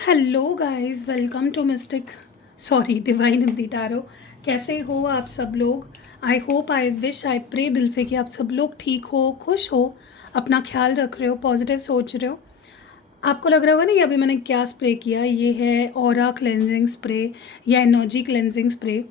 Hello guys, welcome to divine Hindi tarot. कैसे हो आप सब लोग? I hope, I wish, I pray दिल से कि आप सब लोग ठीक हो, खुश हो, अपना ख्याल रख रहे हो, पॉजिटिव सोच रहे हो। आपको लग रहा होगा ना, ये अभी मैंने क्या स्प्रे किया, ये है ऑरा क्लेंजिंग स्प्रे या एनर्जी क्लेंजिंग स्प्रे।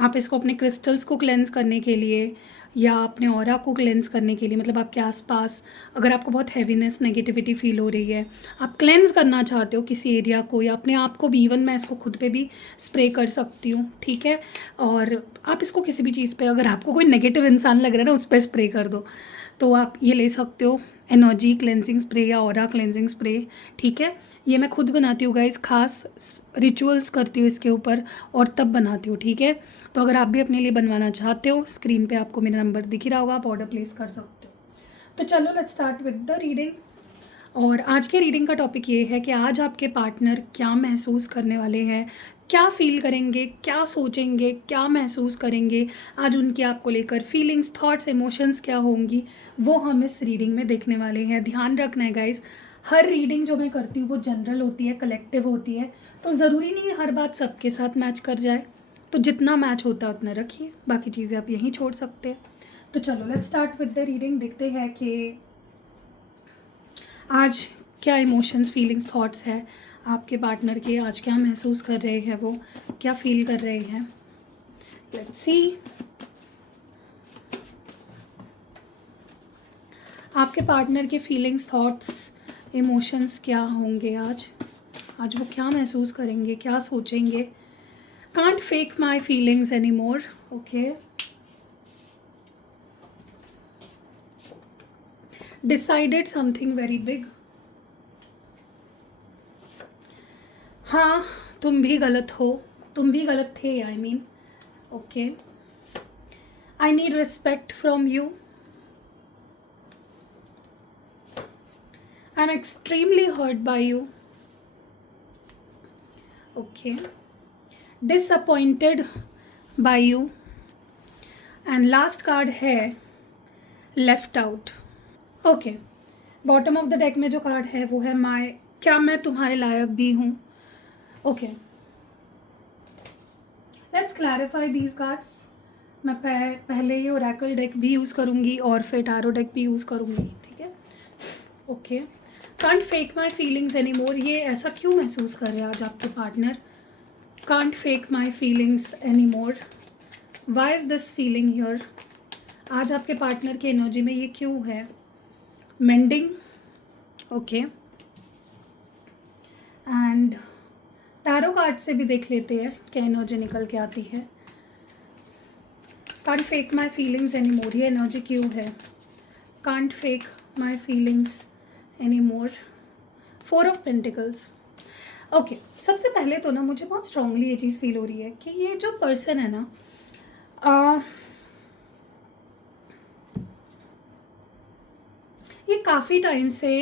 आप इसको अपने क्रिस्टल्स को क्लेंज करने के लिए या अपने ऑरा को क्लेंज करने के लिए, मतलब आपके आसपास अगर आपको बहुत हैवीनेस नेगेटिविटी फील हो रही है, आप क्लेंज करना चाहते हो किसी एरिया को या अपने आप को भी, इवन मैं इसको खुद पे भी स्प्रे कर सकती हूँ, ठीक है। और आप इसको किसी भी चीज़ पे, अगर आपको कोई नेगेटिव इंसान लग रहा है ना, उस पर स्प्रे कर दो, तो आप ये ले सकते हो, एनर्जी क्लेंजिंग स्प्रे या ऑरा क्लेंजिंग स्प्रे, ठीक है। ये मैं खुद बनाती हूँ गाइस, खास रिचुअल्स करती हूँ इसके ऊपर और तब बनाती हूँ, ठीक है। तो अगर आप भी अपने लिए बनवाना चाहते हो, स्क्रीन पे आपको मेरा नंबर दिख ही रहा होगा, आप ऑर्डर प्लेस कर सकते हो। तो चलो let's start with the reading. और आज के रीडिंग का टॉपिक ये है कि आज आपके पार्टनर क्या महसूस करने वाले हैं, क्या फील करेंगे, क्या सोचेंगे, क्या महसूस करेंगे, आज उनकी आपको लेकर फीलिंग्स, थॉट्स, इमोशंस क्या होंगी, वो हम इस रीडिंग में देखने वाले हैं। ध्यान रखना है गाइस, हर रीडिंग जो मैं करती हूँ वो जनरल होती है, कलेक्टिव होती है, तो ज़रूरी नहीं है हर बात सबके साथ मैच कर जाए। तो जितना मैच होता है उतना रखिए, बाकी चीज़ें आप यहीं छोड़ सकते हैं। तो चलो let's start with the reading. देखते हैं कि आज क्या इमोशंस, फीलिंग्स, थॉट्स है आपके पार्टनर के, आज क्या महसूस कर रहे हैं, वो क्या फील कर रहे हैं। लेट्स सी आपके पार्टनर के फीलिंग्स, थॉट्स, इमोशंस क्या होंगे आज। आज वो क्या महसूस करेंगे, क्या सोचेंगे। Can't fake my feelings any more, okay. Decided something very big. हाँ, तुम भी गलत हो, तुम भी गलत थे, I mean, okay. I need respect from you. I am extremely hurt by you, okay. Disappointed by you. And last card है left out, okay. Bottom of the deck में जो कार्ड है वो है माय, क्या मैं तुम्हारे लायक भी हूँ, okay. Let's clarify these cards. मैं पहले ये ओरेकल डेक भी यूज़ करूँगी और फिर टैरो डेक भी यूज़ करूँगी, ठीक है, okay. Can't fake my feelings any more, ये ऐसा क्यों महसूस कर रहे हैं आज आपके partner. Can't fake my feelings any more, why is this feeling here. आज आपके पार्टनर की एनर्जी में ये क्यों है। Mending, okay. And tarot card से भी देख लेते हैं क्या एनर्जी निकल के आती है। Can't fake my feelings any more, ये एनर्जी क्यों है। Can't fake my feelings any more, 4 of pentacles, okay. सबसे पहले तो ना मुझे बहुत स्ट्रांगली ये चीज़ फील हो रही है कि ये जो पर्सन है ना, ये काफ़ी टाइम से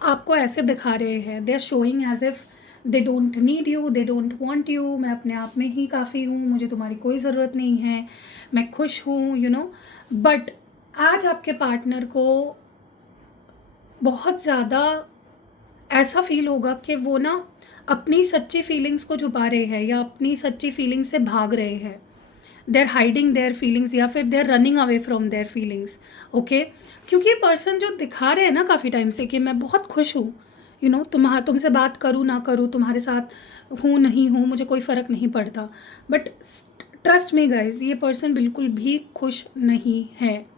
आपको ऐसे दिखा रहे हैं, they are showing as if they don't need you, they don't want you, मैं अपने आप में ही काफ़ी हूँ, मुझे तुम्हारी कोई ज़रूरत नहीं है, मैं खुश हूँ, यू नो। बट आज आपके पार्टनर को बहुत ज़्यादा ऐसा फील होगा कि वो ना अपनी सच्ची फीलिंग्स को छुपा रहे हैं या अपनी सच्ची फीलिंग्स से भाग रहे हैं। They are hiding their feelings या फिर they are running away from their feelings, okay. क्योंकि पर्सन जो दिखा रहे हैं ना काफ़ी टाइम से कि मैं बहुत खुश हूँ, यू नो, तुमसे बात करूँ ना करूँ, तुम्हारे साथ हूँ नहीं हूँ, मुझे कोई फ़र्क नहीं पड़ता। बट ट्रस्ट मी गाइज, ये पर्सन बिल्कुल भी खुश नहीं है।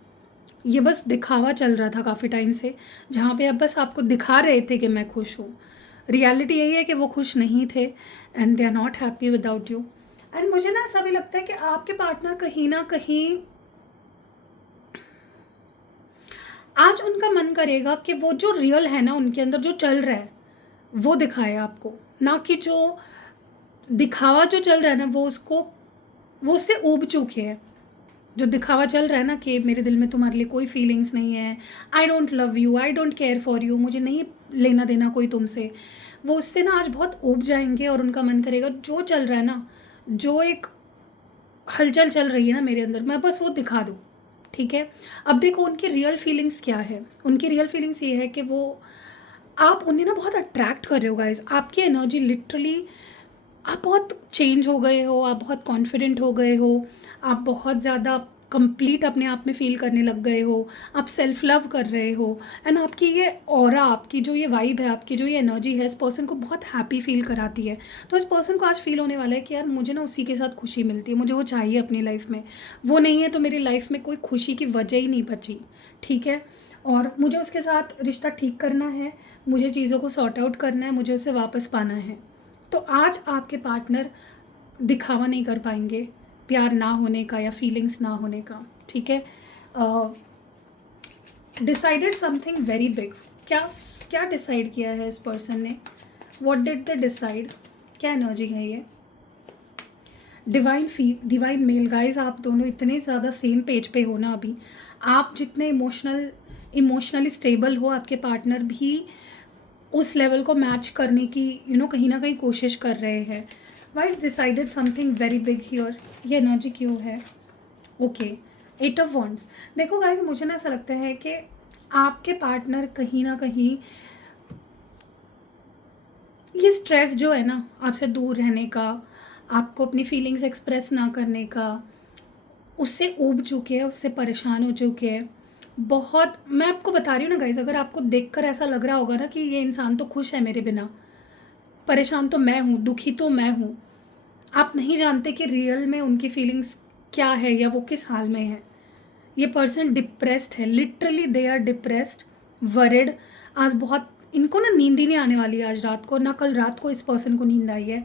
ये बस दिखावा चल रहा था काफ़ी टाइम से, जहाँ पे अब बस आपको दिखा रहे थे कि मैं खुश हूँ। रियलिटी यही है कि वो खुश नहीं थे and they are not happy without you. And मुझे ना ऐसा भी लगता है कि आपके पार्टनर कहीं ना कहीं आज उनका मन करेगा कि वो जो रियल है ना उनके अंदर जो चल रहा है वो दिखाए आपको, ना कि जो दिखावा जो चल रहा है ना वो उससे ऊब चुके हैं। जो दिखावा चल रहा है ना कि मेरे दिल में तुम्हारे लिए कोई फीलिंग्स नहीं है, I don't love you, I don't care for you, मुझे नहीं लेना देना कोई तुमसे, वो उससे ना आज बहुत ऊब जाएंगे और उनका मन करेगा जो चल रहा है ना, जो एक हलचल चल रही है ना मेरे अंदर, मैं बस वो दिखा दूँ, ठीक है। अब देखो उनकी रियल फीलिंग्स क्या है। उनकी रियल फीलिंग्स ये है कि वो आप उन्हें ना बहुत अट्रैक्ट कर रहे हो गाइज, आपकी एनर्जी लिटरली, आप बहुत चेंज हो गए हो, आप बहुत कॉन्फिडेंट हो गए हो, आप बहुत ज़्यादा कंप्लीट अपने आप में फ़ील करने लग गए हो, आप सेल्फ लव कर रहे हो। एंड आपकी ये ऑरा, आपकी जो ये वाइब है, आपकी जो ये एनर्जी है, इस पर्सन को बहुत हैप्पी फील कराती है। तो इस पर्सन को आज फील होने वाला है कि यार मुझे ना उसी के साथ खुशी मिलती है, मुझे वो चाहिए अपनी लाइफ में, वो नहीं है तो मेरी लाइफ में कोई खुशी की वजह ही नहीं बची। ठीक है, और मुझे उसके साथ रिश्ता ठीक करना है, मुझे चीज़ों को सॉर्ट आउट करना है, मुझे उसे वापस पाना है। तो आज आपके पार्टनर दिखावा नहीं कर पाएंगे प्यार ना होने का या फीलिंग्स ना होने का। ठीक है, डिसाइडेड समथिंग वेरी बिग। क्या क्या डिसाइड किया है इस पर्सन ने? What did they decide? क्या एनर्जी है ये? Divine mail. गाइज आप दोनों इतने ज़्यादा सेम पेज पे हो ना अभी, आप जितने इमोशनली स्टेबल हो, आपके पार्टनर भी उस लेवल को मैच करने की कहीं ना कहीं कोशिश कर रहे हैं। Wise decided something very big here. ये एनर्जी क्यों है? Okay, 8 of wands. देखो गाइज, मुझे ना ऐसा लगता है कि आपके पार्टनर कहीं ना कहीं ये स्ट्रेस जो है ना आपसे दूर रहने का, आपको अपनी फीलिंग्स एक्सप्रेस ना करने का, उससे ऊब चुके हैं, उससे परेशान हो चुके हैं बहुत। मैं आपको बता रही हूँ ना गाइज, अगर आपको देखकर ऐसा लग रहा होगा ना कि ये इंसान तो खुश है मेरे बिना, परेशान तो मैं हूँ, दुखी तो मैं हूँ, आप नहीं जानते कि रियल में उनकी फीलिंग्स क्या है या वो किस हाल में है। ये पर्सन डिप्रेस्ड है, literally they are depressed, worried. आज बहुत इनको ना नींद ही नहीं आने वाली है आज रात को, ना कल रात को इस पर्सन को नींद आई है।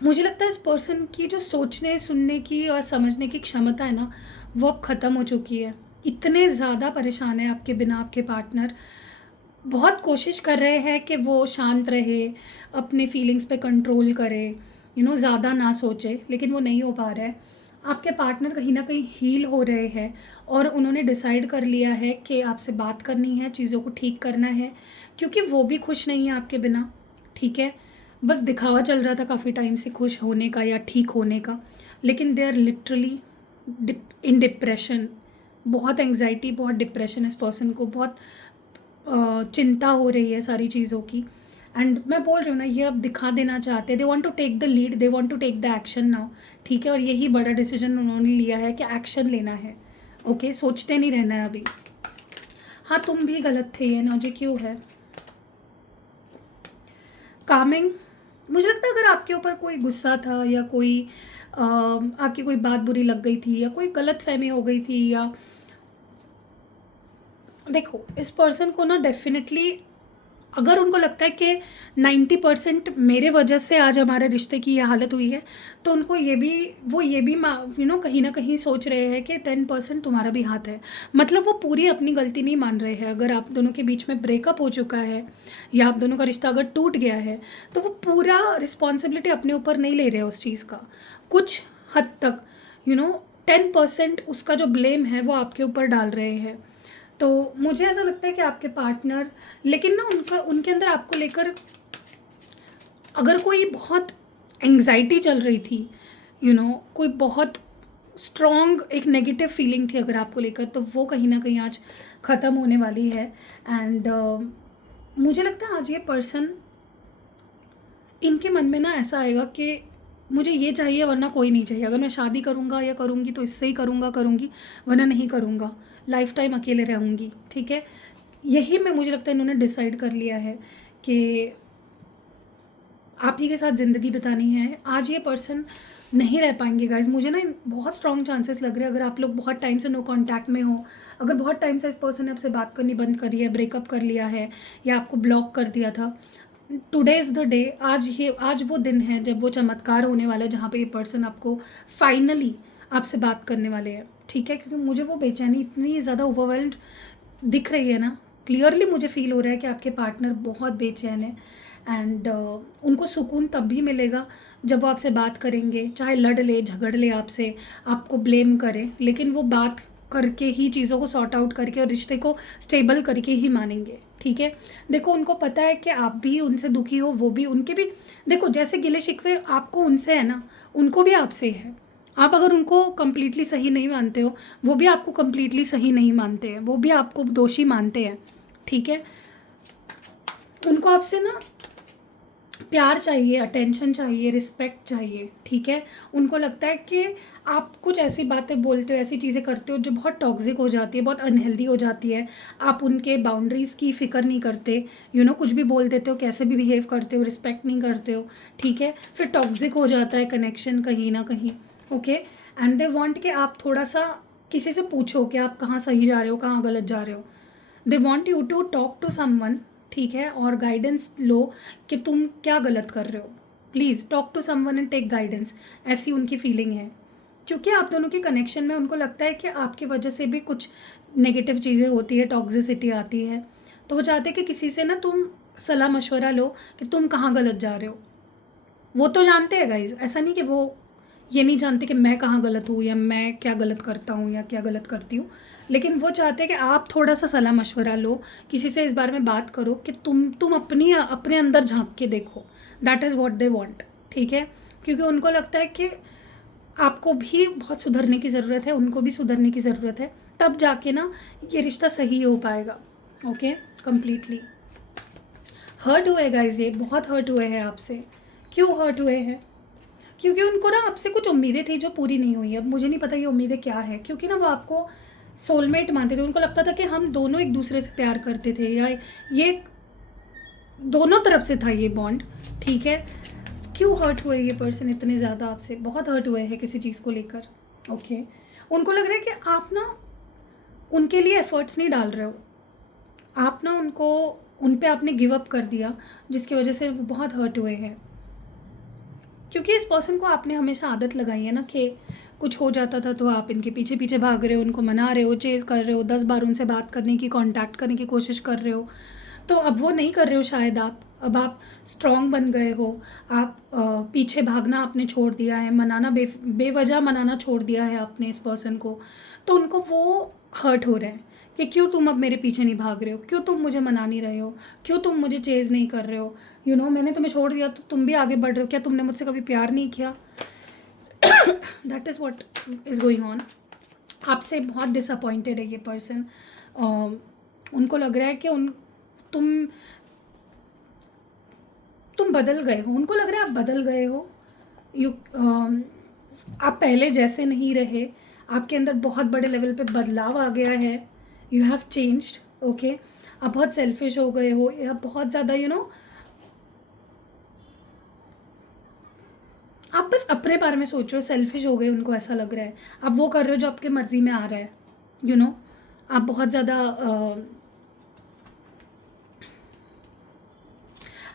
मुझे लगता है इस पर्सन की जो सोचने सुनने की और समझने की क्षमता है ना, वो अब ख़त्म हो चुकी है। इतने ज़्यादा परेशान है आपके बिना आपके पार्टनर। बहुत कोशिश कर रहे हैं कि वो शांत रहे, अपने फीलिंग्स पे कंट्रोल करे, ज़्यादा ना सोचे, लेकिन वो नहीं हो पा रहा है। आपके पार्टनर कहीं ना कहीं हील हो रहे हैं और उन्होंने डिसाइड कर लिया है कि आपसे बात करनी है, चीज़ों को ठीक करना है, क्योंकि वो भी खुश नहीं है आपके बिना। ठीक है, बस दिखावा चल रहा था काफ़ी टाइम से खुश होने का या ठीक होने का, लेकिन they are literally in depression. बहुत एंग्जाइटी, बहुत डिप्रेशन इस पर्सन को, बहुत चिंता हो रही है सारी चीज़ों की। एंड मैं बोल रही हूँ ना, ये अब दिखा देना चाहते हैं, they want to take the lead, they want to take the action now. ठीक है, और यही बड़ा डिसीजन उन्होंने लिया है कि एक्शन लेना है। ओके, सोचते नहीं रहना है अभी। हाँ, तुम भी गलत थे, ये एनर्जी क्यों है? कामिंग। मुझे लगता है अगर आपके ऊपर कोई गुस्सा था या कोई आपकी कोई बात बुरी लग गई थी या कोई गलत फहमी हो गई थी, या देखो इस पर्सन को ना डेफिनेटली, अगर उनको लगता है कि 90% मेरे वजह से आज हमारे रिश्ते की ये हालत हुई है, तो उनको ये भी कहीं ना कहीं सोच रहे हैं कि 10% तुम्हारा भी हाथ है। मतलब वो पूरी अपनी गलती नहीं मान रहे हैं। अगर आप दोनों के बीच में ब्रेकअप हो चुका है या आप दोनों का रिश्ता अगर टूट गया है, तो वो पूरा रिस्पॉन्सिबिलिटी अपने ऊपर नहीं ले रहे उस चीज़ का। कुछ हद तक 10% उसका जो ब्लेम है वो आपके ऊपर डाल रहे हैं। तो मुझे ऐसा लगता है कि आपके पार्टनर, लेकिन ना उनके अंदर आपको लेकर अगर कोई बहुत एंग्जाइटी चल रही थी, कोई बहुत स्ट्रॉन्ग एक नेगेटिव फीलिंग थी अगर आपको लेकर, तो वो कहीं ना कहीं आज ख़त्म होने वाली है। एंड मुझे लगता है आज ये पर्सन, इनके मन में ना ऐसा आएगा कि मुझे ये चाहिए वरना कोई नहीं चाहिए। अगर मैं शादी करूँगा या करूँगी तो इससे ही करूँगी, वरना नहीं करूँगा, लाइफ टाइम अकेले रहूँगी। ठीक है, यही मुझे लगता है इन्होंने डिसाइड कर लिया है कि आप ही के साथ ज़िंदगी बितानी है। आज ये पर्सन नहीं रह पाएंगे गाइज, मुझे ना बहुत स्ट्रॉन्ग चांसेस लग रहे हैं। अगर आप लोग बहुत टाइम से नो कांटेक्ट में हो, अगर बहुत टाइम से इस पर्सन ने आपसे बात करनी बंद करी है, ब्रेकअप कर लिया है या आपको ब्लॉक कर दिया था, टुडे इज़ द डे। आज वो दिन है जब वो चमत्कार होने वाला है जहाँ पे ये पर्सन आपको फाइनली आपसे बात करने वाले हैं। ठीक है, क्योंकि मुझे वो बेचैनी इतनी ज़्यादा ओवरवेल्ड दिख रही है ना, क्लियरली मुझे फील हो रहा है कि आपके पार्टनर बहुत बेचैन है। एंड उनको सुकून तब भी मिलेगा जब वो आपसे बात करेंगे, चाहे लड़ ले झगड़ ले आपसे, आपको ब्लेम करे, लेकिन वो बात करके ही चीज़ों को सॉर्ट आउट करके और रिश्ते को स्टेबल करके ही मानेंगे। ठीक है, देखो उनको पता है कि आप भी उनसे दुखी हो, वो भी, उनके भी देखो जैसे गिले शिकवे आपको उनसे है ना, उनको भी आपसे है। आप अगर उनको कम्प्लीटली सही नहीं मानते हो, वो भी आपको कम्प्लीटली सही नहीं मानते हैं, वो भी आपको दोषी मानते हैं। ठीक है, उनको आपसे ना प्यार चाहिए, अटेंशन चाहिए, रिस्पेक्ट चाहिए, ठीक है। उनको लगता है कि आप कुछ ऐसी बातें बोलते हो, ऐसी चीज़ें करते हो जो बहुत टॉक्सिक हो जाती है, बहुत अनहेल्दी हो जाती है। आप उनके बाउंड्रीज़ की फ़िक्र नहीं करते, कुछ भी बोल देते हो, कैसे भी बिहेव करते हो, रिस्पेक्ट नहीं करते हो, ठीक है। फिर टॉक्सिक हो जाता है कनेक्शन कहीं ना कहीं, ओके। एंड दे वांट कि आप थोड़ा सा किसी से पूछो कि आप कहाँ सही जा रहे हो, कहाँ गलत जा रहे हो। They want you to talk to someone, ठीक है, और गाइडेंस लो कि तुम क्या गलत कर रहे हो। Please talk to someone and take guidance, ऐसी उनकी फीलिंग है। क्योंकि आप दोनों के कनेक्शन में उनको लगता है कि आपकी वजह से भी कुछ नेगेटिव चीज़ें होती है, टॉक्सिसिटी आती है। तो वो चाहते हैं कि किसी से ना तुम सलाह मशवरा लो कि तुम कहाँ गलत जा रहे हो। वो तो जानते हैं गाइज, ऐसा नहीं कि वो ये नहीं जानते कि मैं कहाँ गलत हूँ या मैं क्या गलत करता हूँ या क्या गलत करती हूँ। लेकिन वो चाहते हैं कि आप थोड़ा सा सलाह मशवरा लो, किसी से इस बारे में बात करो कि तुम अपने अंदर झांक के देखो। That is what they want, ठीक है। क्योंकि उनको लगता है कि आपको भी बहुत सुधरने की ज़रूरत है, उनको भी सुधरने की ज़रूरत है, तब जाके ना ये रिश्ता सही हो पाएगा। ओके, कम्प्लीटली हर्ट हुए गाइज, ये बहुत हर्ट हुए हैं आपसे। क्यों हर्ट हुए हैं? क्योंकि उनको ना आपसे कुछ उम्मीदें थी जो पूरी नहीं हुई। अब मुझे नहीं पता ये उम्मीदें क्या है, क्योंकि ना वो आपको सोलमेट मानते थे। उनको लगता था कि हम दोनों एक दूसरे से प्यार करते थे, या ये दोनों तरफ से था ये बॉन्ड, ठीक है। क्यों हर्ट हुए ये पर्सन इतने ज़्यादा आपसे? बहुत हर्ट हुए हैं किसी चीज़ को लेकर, ओके। उनको लग रहा है कि आप ना उनके लिए एफर्ट्स नहीं डाल रहे हो, आप ना उन पे आपने गिव अप कर दिया, जिसकी वजह से वो बहुत हर्ट हुए हैं। क्योंकि इस पर्सन को आपने हमेशा आदत लगाई है ना कि कुछ हो जाता था तो आप इनके पीछे पीछे भाग रहे हो, उनको मना रहे हो, चेज़ कर रहे हो, 10 बार उनसे बात करने की, कांटेक्ट करने की कोशिश कर रहे हो। तो अब वो नहीं कर रहे हो शायद आप, अब आप स्ट्रॉन्ग बन गए हो। आप पीछे भागना आपने छोड़ दिया है, मनाना बेवजह मनाना छोड़ दिया है आपने इस पर्सन को। तो उनको वो हर्ट हो रहे हैं कि क्यों तुम अब मेरे पीछे नहीं भाग रहे हो, क्यों तुम मुझे मना नहीं रहे हो, क्यों तुम मुझे चेज़ नहीं कर रहे हो। मैंने तुम्हें छोड़ दिया तो तुम भी आगे बढ़ रहे हो, क्या तुमने मुझसे कभी प्यार नहीं किया? That is what is going on. आपसे बहुत डिसअपॉइंटेड है ये पर्सन। उनको लग रहा है कि तुम बदल गए हो। उनको लग रहा है आप बदल गए हो। आप पहले जैसे नहीं रहे, आपके अंदर बहुत बड़े लेवल पे बदलाव आ गया है। You have changed, okay. आप बहुत सेल्फिश हो गए हो, या बहुत ज़्यादा आप बस अपने बारे में सोच रहे हो, सेल्फिश हो गए, उनको ऐसा लग रहा है। आप वो कर रहे हो जो आपके मर्ज़ी में आ रहा है, आप बहुत ज़्यादा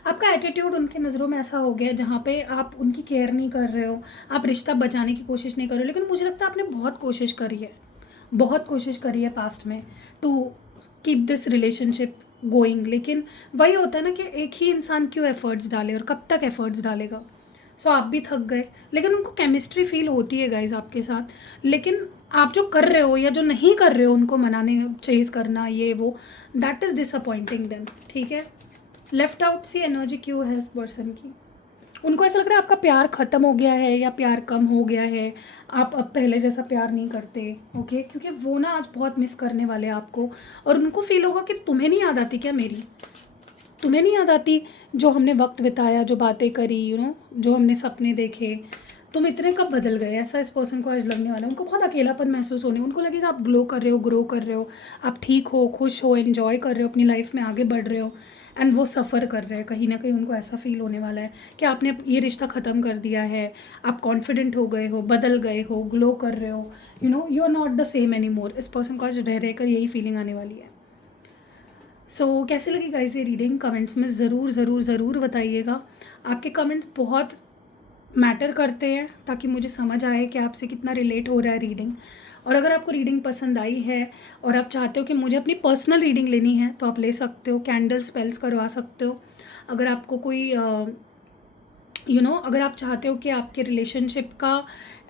आपका एटीट्यूड उनके नज़रों में ऐसा हो गया जहाँ पे आप उनकी केयर नहीं कर रहे हो, आप रिश्ता बचाने की कोशिश नहीं कर रहे हो। लेकिन मुझे लगता है आपने बहुत कोशिश करी है, बहुत कोशिश करी है पास्ट में to keep this relationship going. लेकिन वही होता है ना कि एक ही इंसान क्यों एफर्ट्स डाले और कब तक एफर्ट्स डालेगा। सो आप भी थक गए। लेकिन उनको केमिस्ट्री फील होती है गाइज आपके साथ। लेकिन आप जो कर रहे हो या जो नहीं कर रहे हो, उनको मनाने, चेज़ करना, ये वो, दैट इज़ डिसअपॉइंटिंग देम, ठीक है। लेफ्ट आउट सी एनर्जी क्यों है इस पर्सन की? उनको ऐसा लग रहा है आपका प्यार ख़त्म हो गया है या प्यार कम हो गया है, आप अब पहले जैसा प्यार नहीं करते, ओके। क्योंकि वो ना आज बहुत मिस करने वाले हैं आपको। और उनको फील होगा कि तुम्हें नहीं याद आती क्या मेरी? तुम्हें नहीं याद आती जो हमने वक्त बिताया, जो बातें करी, जो हमने सपने देखे? तुम इतने कब बदल गए? ऐसा इस पर्सन को आज लगने वाला है। उनको बहुत अकेलापन महसूस होने, उनको लगेगा आप ग्लो कर रहे हो, ग्रो कर रहे हो, आप ठीक हो, खुश हो, एंजॉय कर रहे हो, अपनी लाइफ में आगे बढ़ रहे हो। एंड वो सफ़र कर रहे हैं कहीं ना कहीं। उनको ऐसा फील होने वाला है कि आपने ये रिश्ता ख़त्म कर दिया है, आप कॉन्फिडेंट हो गए हो, बदल गए हो, ग्लो कर रहे हो, you are not the same any more. इस पर्सन को आज रह कर यही फीलिंग आने वाली है। सो कैसे लगी गाइस ये रीडिंग? कमेंट्स में ज़रूर ज़रूर ज़रूर बताइएगा। आपके कमेंट्स बहुत मैटर करते हैं ताकि मुझे समझ आए कि आपसे कितना रिलेट हो रहा है रीडिंग। और अगर आपको रीडिंग पसंद आई है और आप चाहते हो कि मुझे अपनी पर्सनल रीडिंग लेनी है तो आप ले सकते हो, कैंडल स्पेल्स करवा सकते हो। अगर आपको कोई अगर आप चाहते हो कि आपके रिलेशनशिप का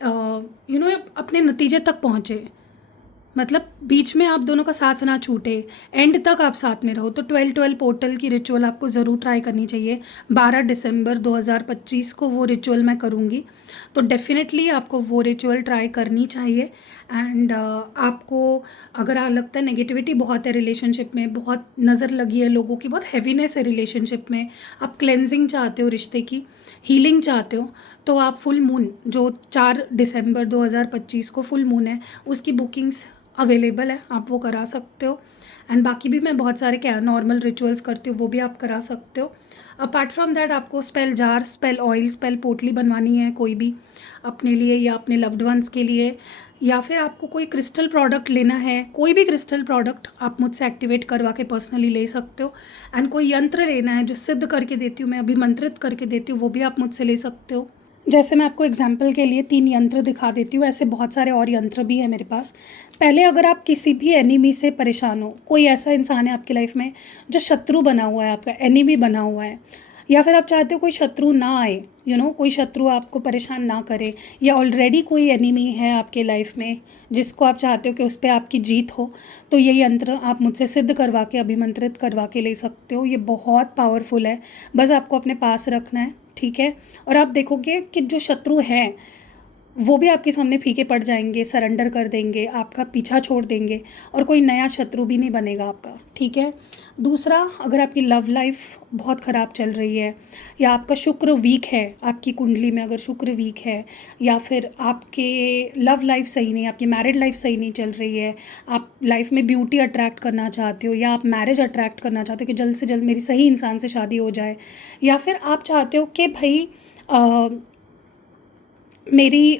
अपने नतीजे तक पहुँचे, मतलब बीच में आप दोनों का साथ ना छूटे, एंड तक आप साथ में रहो। तो 12-12 पोर्टल की रिचुअल आपको ज़रूर ट्राई करनी चाहिए। 12 दिसंबर 2025 को वो रिचुअल मैं करूँगी, तो डेफिनेटली आपको वो रिचुअल ट्राई करनी चाहिए। एंड आपको अगर लगता है नेगेटिविटी बहुत है रिलेशनशिप में, बहुत नज़र लगी है लोगों की, बहुत हैवीनेस है रिलेशनशिप में, आप क्लेंजिंग चाहते हो, रिश्ते की हीलिंग चाहते हो, तो आप फुल मून जो 4 दिसंबर 2025 को फुल मून है, उसकी बुकिंग्स अवेलेबल है, आप वो करा सकते हो। एंड बाकी भी मैं बहुत सारे क्या नॉर्मल रिचुअल्स करती हूँ, वो भी आप करा सकते हो। अपार्ट फ्रॉम दैट आपको spell jar, spell oil, spell पोटली बनवानी है कोई भी अपने लिए या अपने लव्ड वंस के लिए, या फिर आपको कोई क्रिस्टल प्रोडक्ट लेना है, कोई भी क्रिस्टल प्रोडक्ट आप मुझसे एक्टिवेट करवा के पर्सनली ले सकते हो। एंड कोई यंत्र लेना है जो सिद्ध करके देती हूँ मैं, अभिमंत्रित करके देती हूँ, वो भी आप मुझसे ले सकते हो। जैसे मैं आपको एग्जाम्पल के लिए 3 यंत्र दिखा देती हूँ, ऐसे बहुत सारे और यंत्र भी हैं मेरे पास। पहले अगर आप किसी भी एनिमी से परेशान हो, कोई ऐसा इंसान है आपकी लाइफ में जो शत्रु बना हुआ है, आपका एनिमी बना हुआ है, या फिर आप चाहते हो कोई शत्रु ना आए, कोई शत्रु आपको परेशान ना करे, या ऑलरेडी कोई एनिमी है आपके लाइफ में जिसको आप चाहते हो कि उस पर आपकी जीत हो, तो ये यंत्र आप मुझसे सिद्ध करवा के, अभिमंत्रित करवा के ले सकते हो। ये बहुत पावरफुल है, बस आपको अपने पास रखना है, ठीक है। और आप देखोगे कि जो शत्रु हैं वो भी आपके सामने फीके पड़ जाएंगे, सरेंडर कर देंगे, आपका पीछा छोड़ देंगे, और कोई नया शत्रु भी नहीं बनेगा आपका, ठीक है। दूसरा, अगर आपकी लव लाइफ बहुत ख़राब चल रही है, या आपका शुक्र वीक है, आपकी कुंडली में अगर शुक्र वीक है, या फिर आपके लव लाइफ सही नहीं, आपकी मैरिड लाइफ सही नहीं चल रही है, आप लाइफ में ब्यूटी अट्रैक्ट करना चाहते हो, या आप मैरिज अट्रैक्ट करना चाहते हो कि जल्द से जल्द मेरी सही इंसान से शादी हो जाए, या फिर आप चाहते हो कि भाई मेरी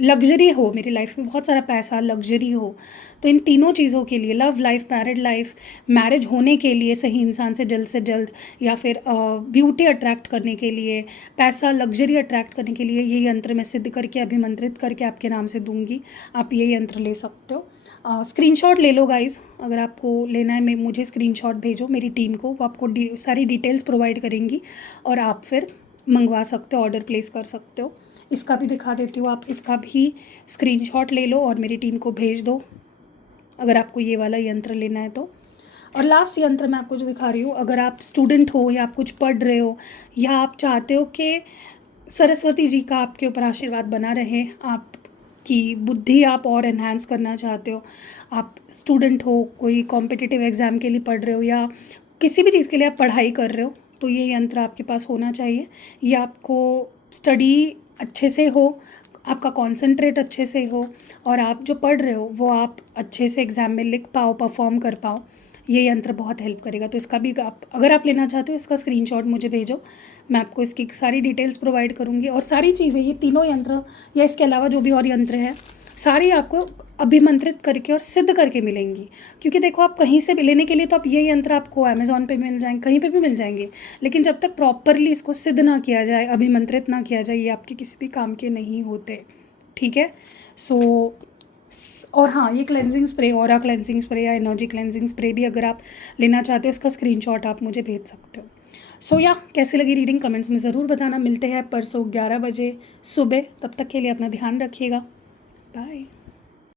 लग्ज़री हो, मेरी लाइफ में बहुत सारा पैसा, लग्ज़री हो, तो इन तीनों चीज़ों के लिए, love life, married life, marriage होने के लिए सही इंसान से जल्द, या फिर ब्यूटी अट्रैक्ट करने के लिए, पैसा, लग्ज़री अट्रैक्ट करने के लिए, ये यंत्र मैं सिद्ध करके, अभिमंत्रित करके आपके नाम से दूंगी। आप ये यंत्र ले सकते हो। स्क्रीनशॉट ले लो गाइज़, अगर आपको लेना है, मैं मुझे स्क्रीनशॉट भेजो मेरी टीम को, वो आपको सारी डिटेल्स प्रोवाइड करेंगी और आप फिर मंगवा सकते हो, ऑर्डर प्लेस कर सकते हो। इसका भी दिखा देती हूँ, आप इसका भी स्क्रीनशॉट ले लो और मेरी टीम को भेज दो अगर आपको ये वाला यंत्र लेना है तो। और लास्ट यंत्र मैं आपको जो दिखा रही हूँ, अगर आप स्टूडेंट हो या आप कुछ पढ़ रहे हो, या आप चाहते हो कि सरस्वती जी का आपके ऊपर आशीर्वाद बना रहे, आपकी बुद्धि आप और एनहांस करना चाहते हो, आप स्टूडेंट हो, कोई कॉम्पिटिटिव एग्ज़ाम के लिए पढ़ रहे हो, या किसी भी चीज़ के लिए आप पढ़ाई कर रहे हो, तो ये यंत्र आपके पास होना चाहिए। ये आपको स्टडी अच्छे से हो, आपका कंसंट्रेट अच्छे से हो, और आप जो पढ़ रहे हो वो आप अच्छे से एग्ज़ाम में लिख पाओ, परफॉर्म कर पाओ, ये यंत्र बहुत हेल्प करेगा। तो इसका भी आप, अगर आप लेना चाहते हो, इसका स्क्रीनशॉट मुझे भेजो, मैं आपको इसकी सारी डिटेल्स प्रोवाइड करूँगी। और सारी चीज़ें, ये तीनों यंत्र या इसके अलावा जो भी और यंत्र है, सारी आपको अभिमंत्रित करके और सिद्ध करके मिलेंगी। क्योंकि देखो, आप कहीं से भी लेने के लिए तो आप ये यंत्र आपको अमेज़ॉन पे मिल जाएंगे, कहीं पे भी मिल जाएंगे, लेकिन जब तक प्रॉपरली इसको सिद्ध ना किया जाए, अभिमंत्रित ना किया जाए, ये आपके किसी भी काम के नहीं होते, ठीक है। सो और हाँ, ये cleansing spray, aura cleansing spray या एनर्जी क्लेंजिंग स्प्रे भी अगर आप लेना चाहते हो, इसका स्क्रीनशॉट आप मुझे भेज सकते हो। सो या कैसी लगी रीडिंग कमेंट्स में ज़रूर बताना। मिलते हैं परसों 11 बजे सुबह, तब तक के लिए अपना ध्यान रखिएगा। बाय।